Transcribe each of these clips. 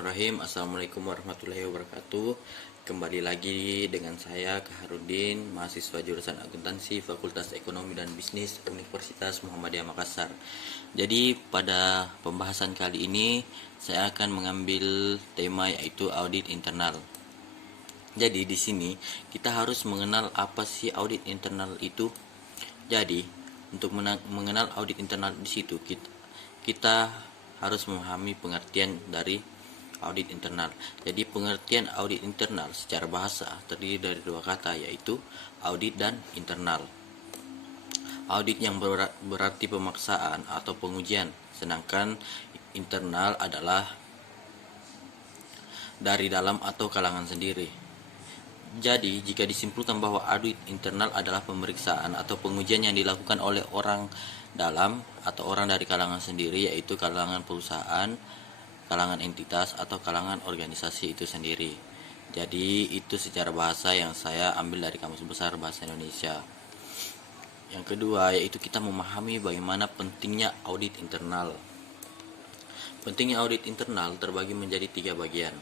Bismillahirrahmanirrahim. Assalamualaikum warahmatullahi wabarakatuh. Kembali lagi dengan saya Kaharudin, mahasiswa jurusan akuntansi Fakultas Ekonomi dan Bisnis Universitas Muhammadiyah Makassar. Jadi pada pembahasan kali ini saya akan mengambil tema yaitu audit internal. Jadi di sini kita harus mengenal apa sih audit internal itu. Jadi untuk mengenal audit internal di situ kita harus memahami pengertian dari audit internal. Jadi pengertian audit internal secara bahasa terdiri dari dua kata, yaitu audit dan internal. Audit yang berarti pemaksaan atau pengujian, sedangkan internal adalah dari dalam atau kalangan sendiri. Jadi, jika disimpulkan bahwa audit internal adalah pemeriksaan atau pengujian yang dilakukan oleh orang dalam atau orang dari kalangan sendiri, yaitu kalangan perusahaan, kalangan entitas, atau kalangan organisasi itu sendiri. Jadi, itu secara bahasa yang saya ambil dari Kamus Besar Bahasa Indonesia. Yang kedua, yaitu kita memahami bagaimana pentingnya audit internal. Pentingnya audit internal terbagi menjadi 3 bagian.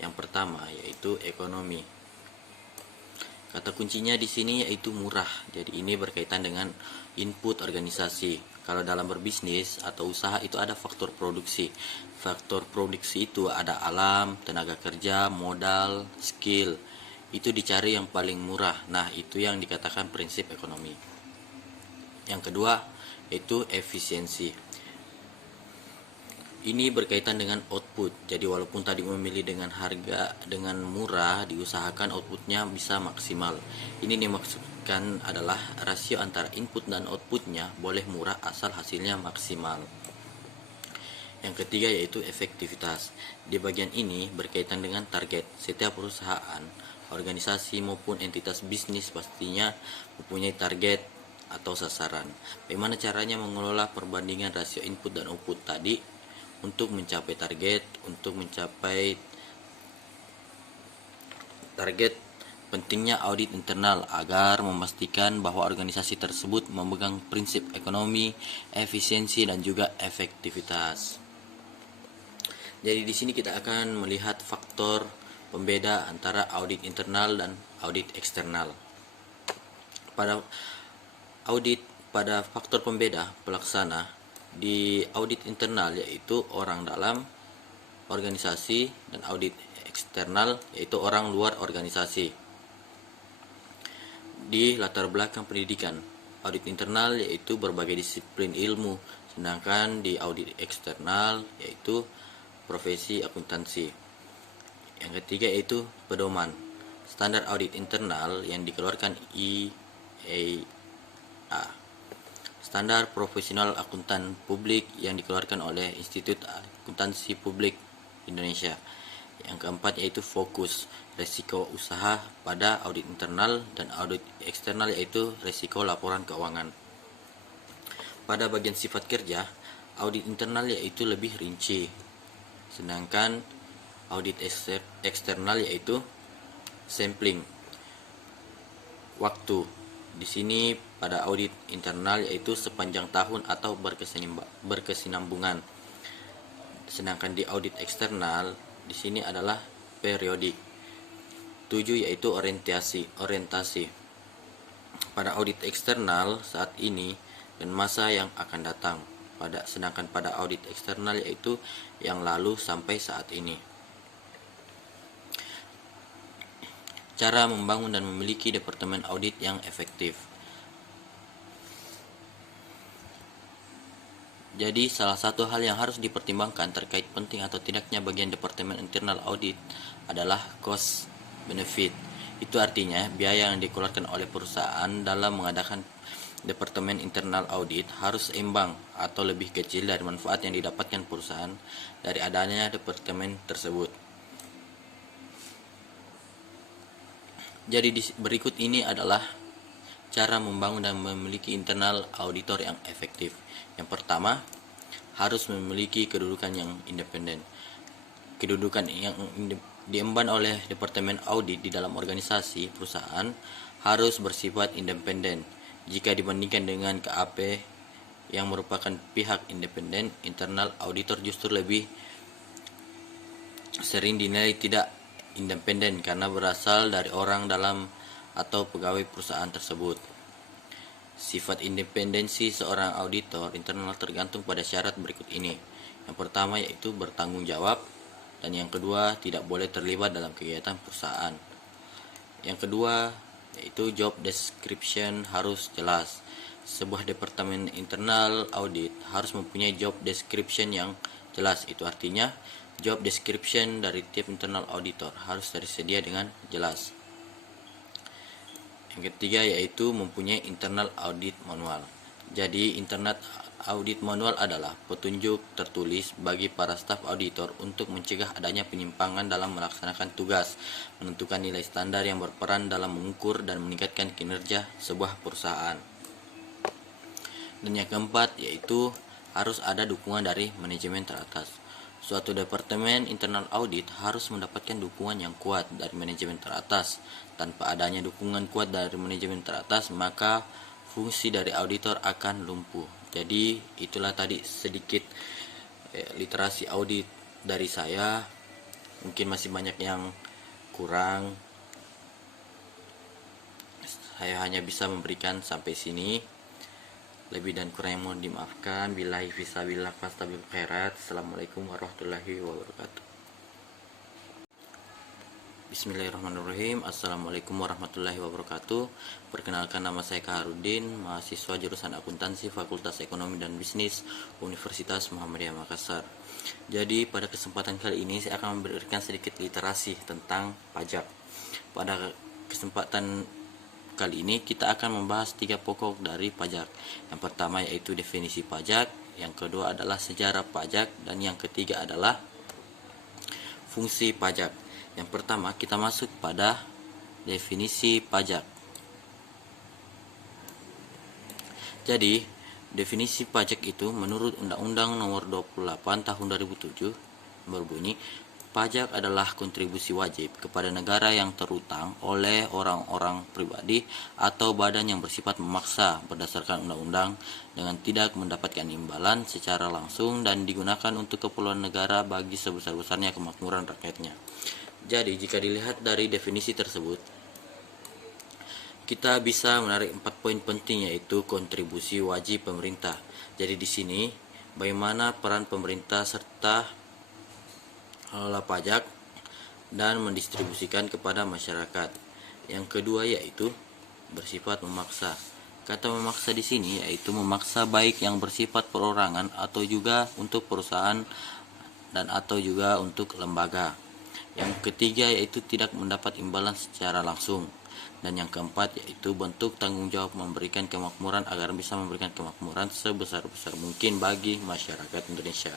Yang pertama, yaitu ekonomi. Kata kuncinya di sini yaitu murah. Jadi ini berkaitan dengan input organisasi. Kalau dalam berbisnis atau usaha itu ada faktor produksi. Faktor produksi itu ada alam, tenaga kerja, modal, skill. Itu dicari yang paling murah. Nah, itu yang dikatakan prinsip ekonomi. Yang kedua yaitu efisiensi. Ini berkaitan dengan output. Jadi walaupun tadi memilih dengan harga dengan murah, diusahakan outputnya bisa maksimal. Ini dimaksudkan adalah rasio antara input dan outputnya boleh murah asal hasilnya maksimal. Yang ketiga yaitu efektivitas. Di bagian ini berkaitan dengan target. Setiap perusahaan, organisasi maupun entitas bisnis pastinya mempunyai target atau sasaran. Bagaimana caranya mengelola perbandingan rasio input dan output tadi untuk mencapai target. Pentingnya audit internal agar memastikan bahwa organisasi tersebut memegang prinsip ekonomi, efisiensi, dan juga efektivitas. Jadi di sini kita akan melihat faktor pembeda antara audit internal dan audit eksternal. Pada faktor pembeda pelaksana di audit internal yaitu orang dalam organisasi, dan audit eksternal yaitu orang luar organisasi. Di latar belakang pendidikan, audit internal yaitu berbagai disiplin ilmu, sedangkan di audit eksternal yaitu profesi akuntansi. Yang ketiga yaitu pedoman. Standar audit internal yang dikeluarkan IAA. Standar profesional akuntan publik yang dikeluarkan oleh Institut Akuntansi Publik Indonesia. Yang keempat yaitu fokus resiko usaha pada audit internal, dan audit eksternal yaitu resiko laporan keuangan. Pada bagian sifat kerja, audit internal yaitu lebih rinci, sedangkan audit eksternal yaitu sampling. Waktu di sini pada audit internal yaitu sepanjang tahun atau berkesinambungan. Sedangkan di audit eksternal di sini adalah periodik. 7 yaitu orientasi. Pada audit eksternal saat ini dan masa yang akan datang. Sedangkan pada audit eksternal yaitu yang lalu sampai saat ini. Cara membangun dan memiliki departemen audit yang efektif. Jadi salah satu hal yang harus dipertimbangkan terkait penting atau tidaknya bagian departemen internal audit adalah cost benefit. Itu artinya biaya yang dikeluarkan oleh perusahaan dalam mengadakan departemen internal audit harus seimbang atau lebih kecil dari manfaat yang didapatkan perusahaan dari adanya departemen tersebut. Jadi berikut ini adalah cara membangun dan memiliki internal auditor yang efektif. Yang pertama, harus memiliki kedudukan yang independen. Kedudukan yang diemban oleh departemen audit di dalam organisasi perusahaan harus bersifat independen. Jika dibandingkan dengan KAP yang merupakan pihak independen, internal auditor justru lebih sering dinilai tidak independen karena berasal dari orang dalam atau pegawai perusahaan tersebut. Sifat independensi seorang auditor internal tergantung pada syarat berikut ini. Yang pertama yaitu bertanggung jawab, dan yang kedua tidak boleh terlibat dalam kegiatan perusahaan. Yang kedua yaitu job description harus jelas. Sebuah departemen internal audit harus mempunyai job description yang jelas. Itu artinya job description dari tiap internal auditor harus tersedia dengan jelas. Yang ketiga yaitu mempunyai internal audit manual. Jadi internal audit manual adalah petunjuk tertulis bagi para staf auditor untuk mencegah adanya penyimpangan dalam melaksanakan tugas, menentukan nilai standar yang berperan dalam mengukur dan meningkatkan kinerja sebuah perusahaan. Dan yang keempat yaitu harus ada dukungan dari manajemen teratas. Suatu departemen internal audit harus mendapatkan dukungan yang kuat dari manajemen teratas. Tanpa adanya dukungan kuat dari manajemen teratas, maka fungsi dari auditor akan lumpuh. Jadi itulah tadi sedikit literasi audit dari saya. Mungkin masih banyak yang kurang. Saya hanya bisa memberikan sampai sini. Lebih dan kurang yang mohon dimaafkan. Billahi fisabilillah fastabil khairat. Assalamualaikum warahmatullahi wabarakatuh. Bismillahirrahmanirrahim. Assalamualaikum warahmatullahi wabarakatuh. Perkenalkan, nama saya Kaharudin, mahasiswa jurusan akuntansi Fakultas Ekonomi dan Bisnis Universitas Muhammadiyah Makassar. Jadi pada kesempatan kali ini saya akan memberikan sedikit literasi tentang pajak. Pada kesempatan kali ini kita akan membahas 3 pokok dari pajak. Yang pertama yaitu definisi pajak, yang kedua adalah sejarah pajak, dan yang ketiga adalah fungsi pajak. Yang pertama kita masuk pada definisi pajak. Jadi definisi pajak itu menurut Undang-Undang Nomor 28 Tahun 2007 berbunyi, pajak adalah kontribusi wajib kepada negara yang terutang oleh orang-orang pribadi atau badan yang bersifat memaksa berdasarkan undang-undang dengan tidak mendapatkan imbalan secara langsung dan digunakan untuk keperluan negara bagi sebesar-besarnya kemakmuran rakyatnya. Jadi jika dilihat dari definisi tersebut, kita bisa menarik 4 poin penting, yaitu kontribusi wajib pemerintah. Jadi di sini bagaimana peran pemerintah serta mengelola pajak dan mendistribusikan kepada masyarakat. Yang kedua yaitu bersifat memaksa. Kata memaksa di sini yaitu memaksa baik yang bersifat perorangan atau juga untuk perusahaan dan atau juga untuk lembaga. Yang ketiga yaitu tidak mendapat imbalan secara langsung. Dan yang keempat yaitu bentuk tanggung jawab memberikan kemakmuran agar bisa memberikan kemakmuran sebesar-besar mungkin bagi masyarakat Indonesia.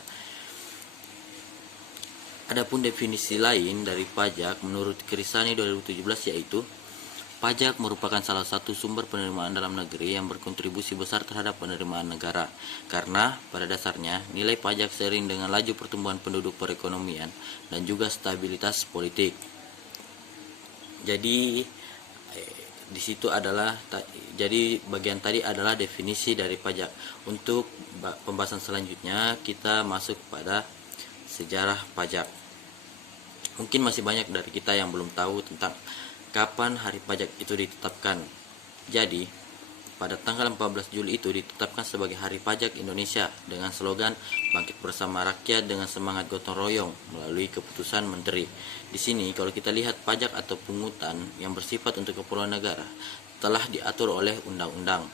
Adapun definisi lain dari pajak menurut Kirisani 2017 yaitu pajak merupakan salah satu sumber penerimaan dalam negeri yang berkontribusi besar terhadap penerimaan negara, karena pada dasarnya nilai pajak seiring dengan laju pertumbuhan penduduk perekonomian dan juga stabilitas politik. Jadi di situ adalah bagian tadi adalah definisi dari pajak. Untuk pembahasan selanjutnya kita masuk pada sejarah pajak. Mungkin masih banyak dari kita yang belum tahu tentang kapan hari pajak itu ditetapkan. Jadi pada tanggal 14 Juli itu ditetapkan sebagai Hari Pajak Indonesia dengan slogan Bangkit Bersama Rakyat dengan Semangat Gotong Royong melalui keputusan Menteri. Di sini kalau kita lihat pajak atau pungutan yang bersifat untuk keperluan negara telah diatur oleh undang-undang.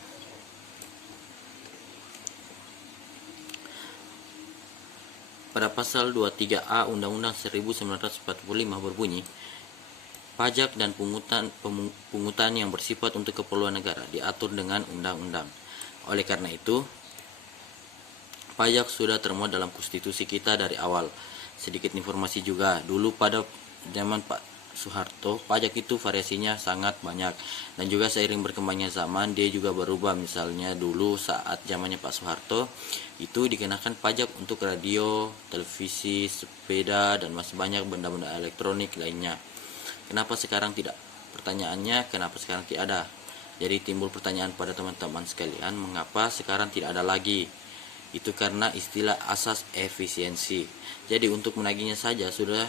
Pada pasal 23A Undang-Undang 1945 berbunyi, pajak dan pungutan yang bersifat untuk keperluan negara diatur dengan undang-undang. Oleh karena itu, pajak sudah termuat dalam konstitusi kita dari awal. Sedikit informasi juga, dulu pada zaman Pak Soeharto, pajak itu variasinya sangat banyak. Dan juga seiring berkembangnya zaman, dia juga berubah. Misalnya dulu saat zamannya Pak Soeharto, itu dikenakan pajak untuk radio, televisi, sepeda, dan masih banyak benda-benda elektronik lainnya. Kenapa sekarang tidak? Pertanyaannya, kenapa sekarang tidak ada? Jadi timbul pertanyaan pada teman-teman sekalian, mengapa sekarang tidak ada lagi? Itu karena istilah asas efisiensi. Jadi untuk menagihnya saja sudah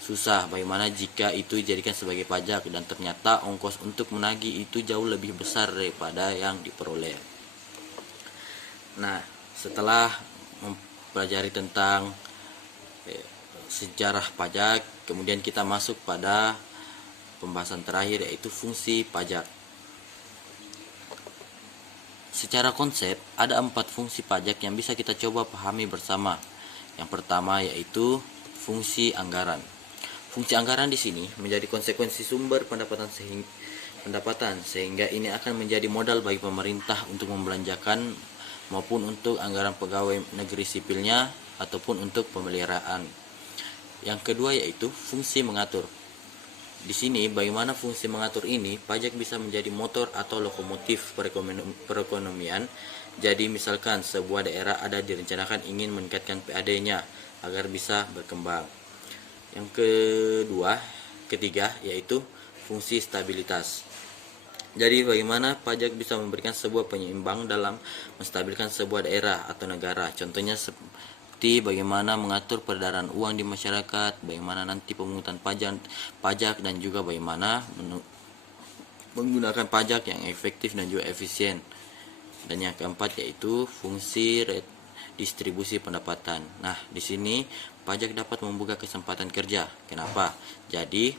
susah. Bagaimana jika itu dijadikan sebagai pajak dan ternyata ongkos untuk menagih itu jauh lebih besar daripada yang diperoleh. Nah, setelah mempelajari tentang sejarah pajak, kemudian kita masuk pada pembahasan terakhir, yaitu fungsi pajak. Secara konsep, ada 4 fungsi pajak yang bisa kita coba pahami bersama. Yang pertama yaitu fungsi anggaran. Fungsi anggaran di sini menjadi konsekuensi sumber pendapatan sehingga ini akan menjadi modal bagi pemerintah untuk membelanjakan maupun untuk anggaran pegawai negeri sipilnya ataupun untuk pemeliharaan. Yang kedua yaitu fungsi mengatur. Di sini bagaimana fungsi mengatur ini, pajak bisa menjadi motor atau lokomotif perekonomian. Jadi misalkan sebuah daerah ada direncanakan ingin meningkatkan PAD-nya agar bisa berkembang. Yang ketiga yaitu fungsi stabilitas. Jadi bagaimana pajak bisa memberikan sebuah penyeimbang dalam menstabilkan sebuah daerah atau negara. Contohnya seperti bagaimana mengatur peredaran uang di masyarakat, bagaimana nanti pemungutan pajak dan juga bagaimana menggunakan pajak yang efektif dan juga efisien. Dan yang keempat yaitu fungsi redistribusi pendapatan. Nah, di sini pajak dapat membuka kesempatan kerja. Kenapa? Jadi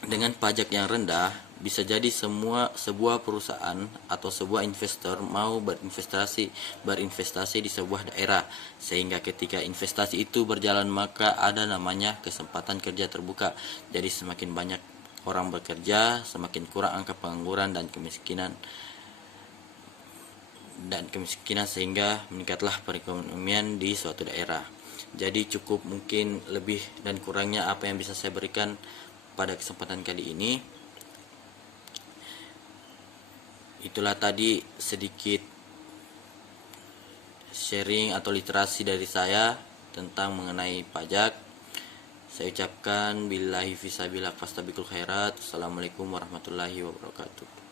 dengan pajak yang rendah, bisa jadi sebuah perusahaan atau sebuah investor mau berinvestasi di sebuah daerah, sehingga ketika investasi itu berjalan maka ada namanya kesempatan kerja terbuka. Jadi semakin banyak orang bekerja, semakin kurang angka pengangguran dan kemiskinan sehingga meningkatlah perekonomian di suatu daerah. Jadi cukup mungkin lebih dan kurangnya apa yang bisa saya berikan pada kesempatan kali ini. Itulah tadi sedikit sharing atau literasi dari saya tentang mengenai pajak. Saya ucapkan billahi fisabilillah fastabiqul khairat. Assalamualaikum warahmatullahi wabarakatuh.